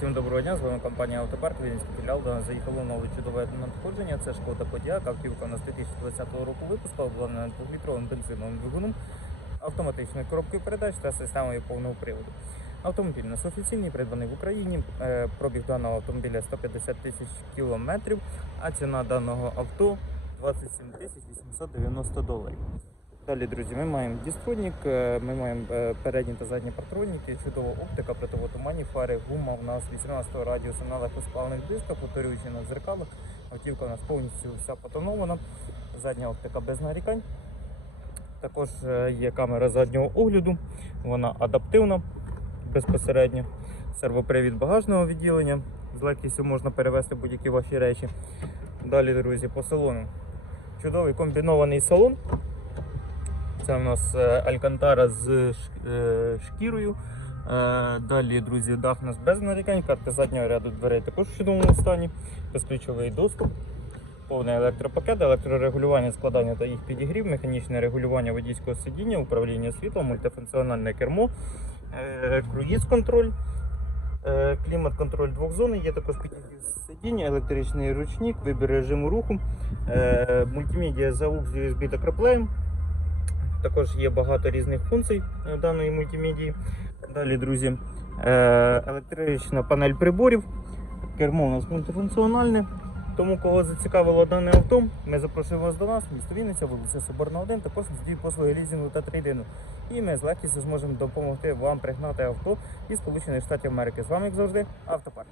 Всім доброго дня, з вами компанія Автопарк, Вінницький філіал. До нас заїхало нове чудове надходження. Це шкода Кодіак, автівка у нас 2020 року випуску, обладнана двохлітровим бензиновим двигуном, автоматичною коробкою передач та системою повного приводу. Автомобіль у нас офіційний, придбаний в Україні. Е, Пробіг даного автомобіля 150 тисяч кілометрів, а ціна даного авто 27 тисяч 890 доларів. Далі, друзі, ми маємо дістронік, е, ми маємо е, передні та задні патроніки, чудова оптика, противотуманні фари, гума у нас 18 радіусу на легкосплавних дисках, повторюючи на дзеркалах. Автівка у нас повністю вся потонована, задня оптика без нарікань. Також е, є камера заднього огляду, вона адаптивна безпосередньо. Сервопривід багажного відділення. З легкістю можна перевезти будь-які ваші речі. Далі, друзі, по салону. Чудовий комбінований салон. Це у нас е, Алькантара з е, шкірою. Е, Далі, друзі, дах у нас без нарікань, карти заднього ряду дверей також в чудовому стані, безключовий доступ, повний електропакет, електрорегулювання, складання та їх підігрів, механічне регулювання водійського сидіння, управління світлом, мультифункціональне кермо, круїз-контроль, клімат-контроль двох зон, є також підігрів сидіння, електричний ручник, вибір режиму руху, мультимедіа за USB та CarPlay. Також є багато різних функцій е, даної мультимедії. Далі, друзі, е, електрична панель приборів. Кермо у нас мультифункціональне. Тому, кого зацікавило дане авто, ми запрошуємо вас до нас, місто Вінниця, вулиця Соборна 1, також дії послуги лізінгу та трейдину. І ми з легкістю зможемо допомогти вам пригнати авто із Сполучених Штатів Америки. З вами, як завжди, автопарк.